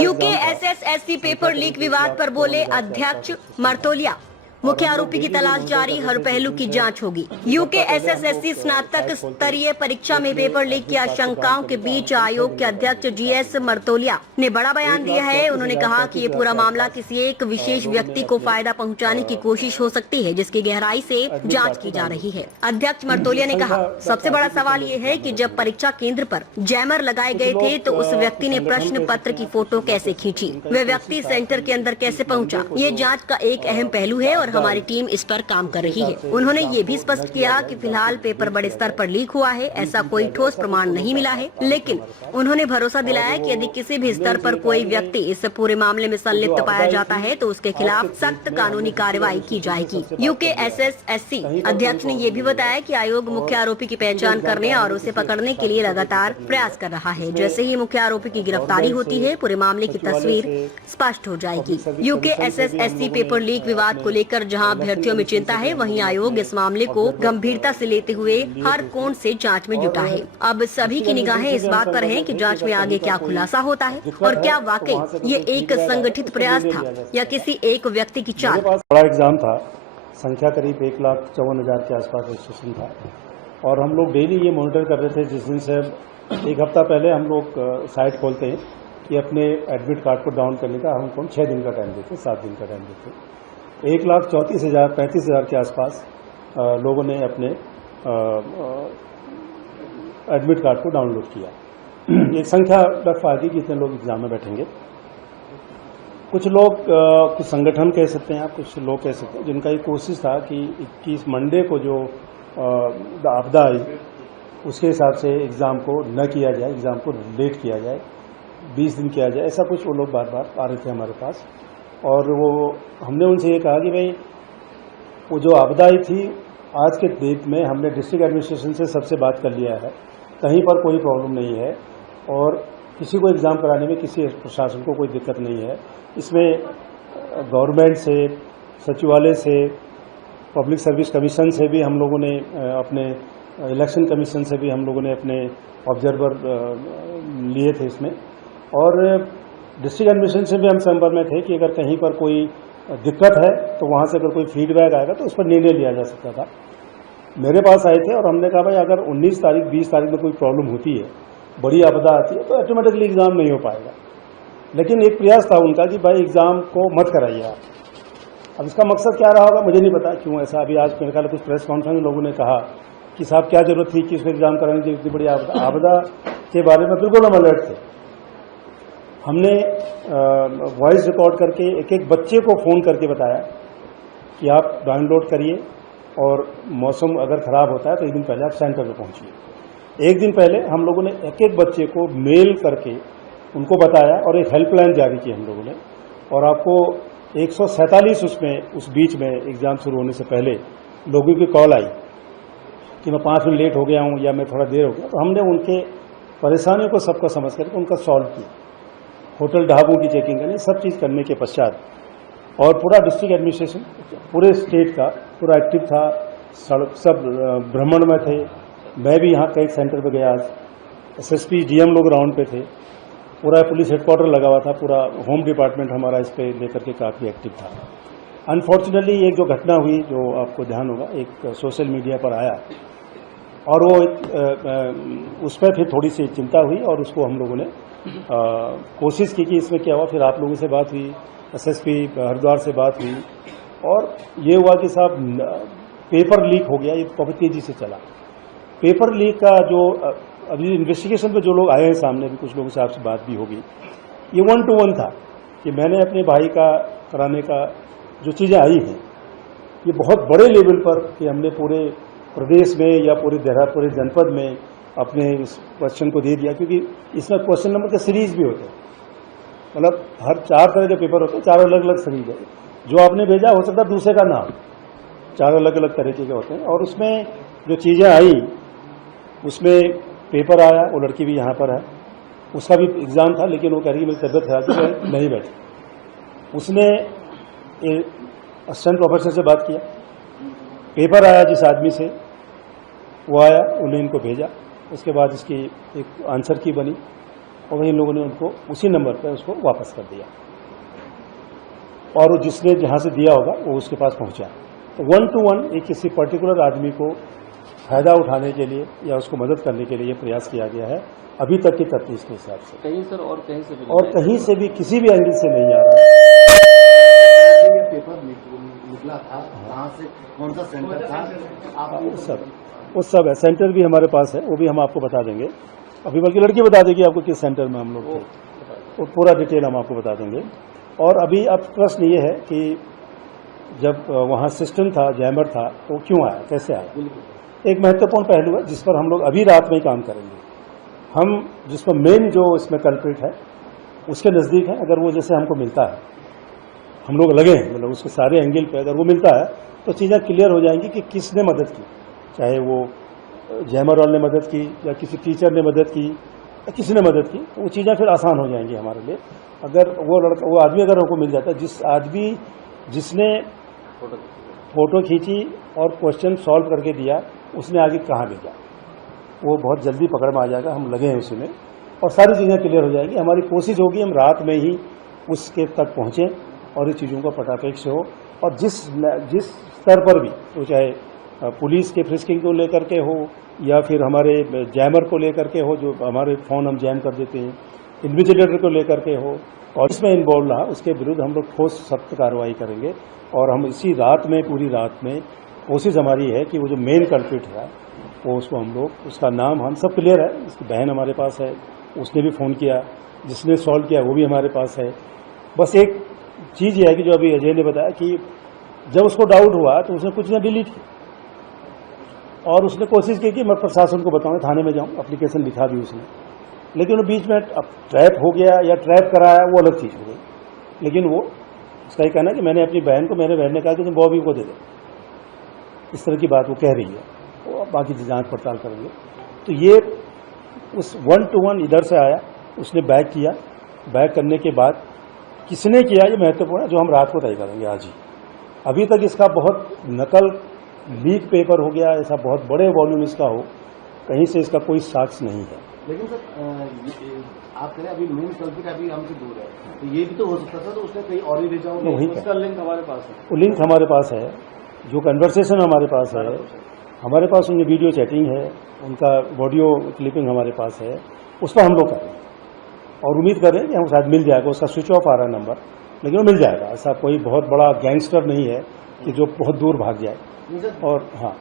UK SSSC paper leak विवाद पर बोले अध्यक्ष मर्तोलिया। मुख्य आरोपी की तलाश जारी, हर पहलू की जांच होगी। यूके एसएसएससी स्नातक स्तरीय परीक्षा में पेपर लीक की आशंकाओं के बीच आयोग के अध्यक्ष जीएस मर्तोलिया ने बड़ा बयान दिया है। उन्होंने कहा कि ये पूरा मामला किसी एक विशेष व्यक्ति को फायदा पहुंचाने की कोशिश हो सकती है, जिसकी गहराई से जांच की जा रही है। अध्यक्ष मर्तोलिया ने कहा, सबसे बड़ा सवाल ये है कि जब परीक्षा केंद्र पर जैमर लगाए गए थे तो उस व्यक्ति ने प्रश्न पत्र की फोटो कैसे खींची, वह व्यक्ति सेंटर के अंदर कैसे पहुंचा। ये जांच का एक अहम पहलू है और हमारी टीम इस पर काम कर रही है। उन्होंने ये भी स्पष्ट किया कि फिलहाल पेपर बड़े स्तर पर लीक हुआ है, ऐसा कोई ठोस प्रमाण नहीं मिला है, लेकिन उन्होंने भरोसा दिलाया कि यदि किसी भी स्तर पर कोई व्यक्ति इस पूरे मामले में संलिप्त पाया जाता है तो उसके खिलाफ सख्त कानूनी कार्रवाई की जाएगी। यूके एसएसएससी अध्यक्ष ने ये भी बताया कि आयोग मुख्य आरोपी की पहचान करने और उसे पकड़ने के लिए लगातार प्रयास कर रहा है। जैसे ही मुख्य आरोपी की गिरफ्तारी होती है, पूरे मामले की तस्वीर स्पष्ट हो जाएगी। यूके एसएसएससी पेपर लीक विवाद को लेकर जहां अभ्यर्थियों में चिंता है, वहीं आयोग इस मामले को गंभीरता से लेते हुए हर कोण से जांच में जुटा है। अब सभी की निगाहें इस बात पर हैं कि जांच में आगे क्या खुलासा होता है और क्या वाकई ये एक संगठित प्रयास था या किसी एक व्यक्ति की चाल। बड़ा एग्जाम था, संख्या करीब 1,54,000 के आसपास रजिस्ट्रेशन था और हम लोग डेली ये मॉनिटर कर रहे थे। जिस दिन से एक हफ्ता पहले हम लोग साइट खोलते हैं कि अपने एडमिट कार्ड को डाउन करने का हमको 6 दिन का टाइम देते, 7 दिन का टाइम देते। 1,34,000 के आसपास लोगों ने अपने एडमिट कार्ड को डाउनलोड किया। एक संख्या रफ आ गई कि इतने लोग एग्जाम में बैठेंगे। कुछ लोग कुछ संगठन कह सकते हैं, आप कुछ लोग कह सकते हैं, जिनका ये कोशिश था कि 21 मंडे को जो आपदा आई उसके हिसाब से एग्ज़ाम को न किया जाए, एग्ज़ाम को लेट किया जाए, 20 दिन किया जाए, ऐसा कुछ वो लोग बार बार आ रहे थे हमारे पास। और वो हमने उनसे ये कहा कि भाई वो जो आपदा आई थी, आज के डेट में हमने डिस्ट्रिक्ट एडमिनिस्ट्रेशन से सबसे बात कर लिया है, कहीं पर कोई प्रॉब्लम नहीं है और किसी को एग्ज़ाम कराने में किसी प्रशासन को कोई दिक्कत नहीं है। इसमें गवर्नमेंट से, सचिवालय से, पब्लिक सर्विस कमीशन से भी हम लोगों ने अपने इलेक्शन कमीशन से भी हम लोगों ने अपने ऑब्जर्वर लिए थे इसमें, और डिस्ट्रिक्ट एडमिनिस्ट्रेशन से भी हम संपर्क में थे कि अगर कहीं पर कोई दिक्कत है तो वहाँ से अगर कोई फीडबैक आएगा तो उस पर निर्णय लिया जा सकता था। मेरे पास आए थे और हमने कहा भाई अगर 19 तारीख 20 तारीख में कोई प्रॉब्लम होती है, बड़ी आपदा आती है, तो ऑटोमेटिकली एग्ज़ाम नहीं हो पाएगा। लेकिन एक प्रयास था उनका कि भाई एग्ज़ाम को मत कराइए आप। अब इसका मकसद क्या रहा होगा मुझे नहीं पता क्यों ऐसा। अभी आज मेरे ख्याल कुछ प्रेस कॉन्फ्रेंस में लोगों ने कहा कि साहब क्या जरूरत थी कि इसको एग्ज़ाम कराने की, इतनी बड़ी आपदा के बारे में बिल्कुल हम अलर्ट थे। हमने वॉइस रिकॉर्ड करके एक एक बच्चे को फ़ोन करके बताया कि आप डाउनलोड करिए और मौसम अगर ख़राब होता है तो एक दिन पहले आप सेंटर पर पहुँचिए। एक दिन पहले हम लोगों ने एक एक बच्चे को मेल करके उनको बताया और एक हेल्पलाइन जारी की हम लोगों ने। और आपको 147 उसमें उस बीच में एग्ज़ाम शुरू होने से पहले लोगों की कॉल आई कि मैं 5 मिनट लेट हो गया हूँ या मैं थोड़ा देर हो गया। तो हमने उनके परेशानियों को सबको समझ करके उनका सॉल्व किया। होटल ढाबों की चेकिंग करनी, सब चीज़ करने के पश्चात और पूरा डिस्ट्रिक्ट एडमिनिस्ट्रेशन पूरे स्टेट का पूरा एक्टिव था, सब भ्रमण में थे। मैं भी यहाँ कई सेंटर पे गया, आज एसएसपी डीएम लोग राउंड पे थे, पूरा पुलिस हेडक्वार्टर लगा हुआ था, पूरा होम डिपार्टमेंट हमारा इस पे लेकर के काफ़ी एक्टिव था। अनफॉर्चुनेटली एक जो घटना हुई जो आपको ध्यान होगा, एक सोशल मीडिया पर आया और वो उस पर फिर थोड़ी सी चिंता हुई और उसको हम लोगों ने कोशिश की कि इसमें क्या हुआ। फिर आप लोगों से बात हुई, एसएसपी हरिद्वार से बात हुई और ये हुआ कि साहब पेपर लीक हो गया। ये बहुत तेज़ी से चला पेपर लीक का। जो अभी इन्वेस्टिगेशन पे जो लोग आए हैं सामने, भी कुछ लोगों से आपसे बात भी होगी, ये 1 to 1 था कि मैंने अपने भाई का कराने का जो चीज़ें आई हैं ये बहुत बड़े लेवल पर कि हमने पूरे प्रदेश में या पूरे जनपद में अपने इस क्वेश्चन को दे दिया, क्योंकि इसमें क्वेश्चन नंबर के सीरीज भी होते हैं। मतलब हर 4 तरह के पेपर होते हैं, 4 अलग अलग सीरीज है। जो आपने भेजा हो सकता है दूसरे का नाम, 4 अलग अलग तरीके के होते हैं। और उसमें जो चीज़ें आई, उसमें पेपर आया, वो लड़की भी यहाँ पर है, उसका भी एग्ज़ाम था, लेकिन वो कह रही है मेरी तबीयत खराब थी, नहीं बैठी। उसने असिस्टेंट प्रोफेसर से बात किया, पेपर आया जिस आदमी से, वो आया, उन्हें इनको भेजा। उसके बाद इसकी एक आंसर की बनी और वही लोगों ने उनको उसी नंबर पर उसको वापस कर दिया, और जिसने जहां से दिया होगा वो उसके पास पहुंचा। तो 1 to 1 एक किसी पर्टिकुलर आदमी को फायदा उठाने के लिए या उसको मदद करने के लिए ये प्रयास किया गया है अभी तक की तफ्तीश के हिसाब से। कहीं सर और कहीं से भी किसी भी एंगल से नहीं आ रहा है। ये पेपर निकला था, कहाँ से, कौन सा सेंटर था, आप वो सब है। सेंटर भी हमारे पास है, वो भी हम आपको बता देंगे। अभी बल्कि लड़की बता देगी आपको किस सेंटर में हम लोग थे, वो पूरा डिटेल हम आपको बता देंगे। और अभी अब प्रश्न ये है कि जब वहाँ सिस्टम था, जैमर था, तो क्यों आया, कैसे आया। एक महत्वपूर्ण पहलू है जिस पर हम लोग अभी रात में ही काम करेंगे। हम जिस पर मेन जो इसमें कल्प्रिट है उसके नज़दीक है, अगर वो जैसे हमको मिलता है, हम लोग लगे हैं, मतलब उसके सारे एंगल पे अगर वो मिलता है तो चीज़ें क्लियर हो जाएंगी कि किसने मदद की, चाहे वो जैमर वाले ने मदद की या किसी टीचर ने मदद की या किसी ने मदद की, तो वो चीज़ें फिर आसान हो जाएंगी हमारे लिए। अगर वो आदमी अगर हमको मिल जाता है, जिसने फोटो खींची और क्वेश्चन सॉल्व करके दिया, उसने आगे कहाँ भेजा, वो बहुत जल्दी पकड़ में आ जाएगा। हम लगे हैं उसी में और सारी चीज़ें क्लियर हो जाएंगी। हमारी कोशिश होगी हम रात में ही उसके तक पहुँचें और इस चीज़ों का पटापेक्ष हो। और जिस स्तर पर भी, तो चाहे पुलिस के फ्रिस्किंग को लेकर के हो या फिर हमारे जैमर को लेकर के हो, जो हमारे फ़ोन हम जैम कर देते हैं, इन्विजिलेटर को लेकर के हो, और इसमें इन्वॉल्व रहा, उसके विरुद्ध हम लोग ठोस सख्त कार्रवाई करेंगे। और हम इसी रात में, पूरी रात में कोशिश हमारी है कि वो जो मेन कल्प्रिट है वो उसको हम लोग, उसका नाम हम सब क्लियर है, उसकी बहन हमारे पास है, उसने भी फ़ोन किया, जिसने सॉल्व किया वो भी हमारे पास है। बस एक चीज़ ये है कि जो अभी अजय ने बताया कि जब उसको डाउट हुआ तो उसने कुछ चीज़ें डिलीट की और उसने कोशिश की कि मैं प्रशासन को बताऊँ, थाने में जाऊँ, एप्लीकेशन लिखा दी उसने, लेकिन वो बीच में अब ट्रैप हो गया या ट्रैप कराया, वो अलग चीज़ हो गई। लेकिन वो उसका ये कहना कि मैंने अपनी बहन को, मेरे बहन ने कहा कि तुम बॉबी को दे दे, इस तरह की बात वो कह रही है। वो बाकी जांच पड़ताल करेंगे। तो ये उस 1 to 1 इधर से आया, उसने बैक किया, बैक करने के बाद किसने किया ये महत्वपूर्ण है, जो हम रात को तय करेंगे आज ही। अभी तक इसका बहुत नकल लीक पेपर हो गया, ऐसा बहुत बड़े वॉल्यूम इसका हो, कहीं से इसका कोई साक्ष्य नहीं है। लेकिन सर आप कह रहे हैं अभी मेन कल्प्रिट अभी हमसे दूर है, तो ये भी तो हो सकता था तो उसने कहीं और ही भेजा हो। उसका लिंक हमारे पास है, वो लिंक हमारे पास है, जो कन्वर्सेशन हमारे पास है, हमारे पास उनकी वीडियो चैटिंग है, उनका ऑडियो क्लिपिंग हमारे पास है, उस पर हम लोग करें और उम्मीद करें कि हम शायद मिल जाएगा। उसका स्विच ऑफ आ रहा है नंबर, लेकिन वो मिल जाएगा। ऐसा कोई बहुत बड़ा गैंगस्टर नहीं है कि जो बहुत दूर भाग जाए। और हाँ।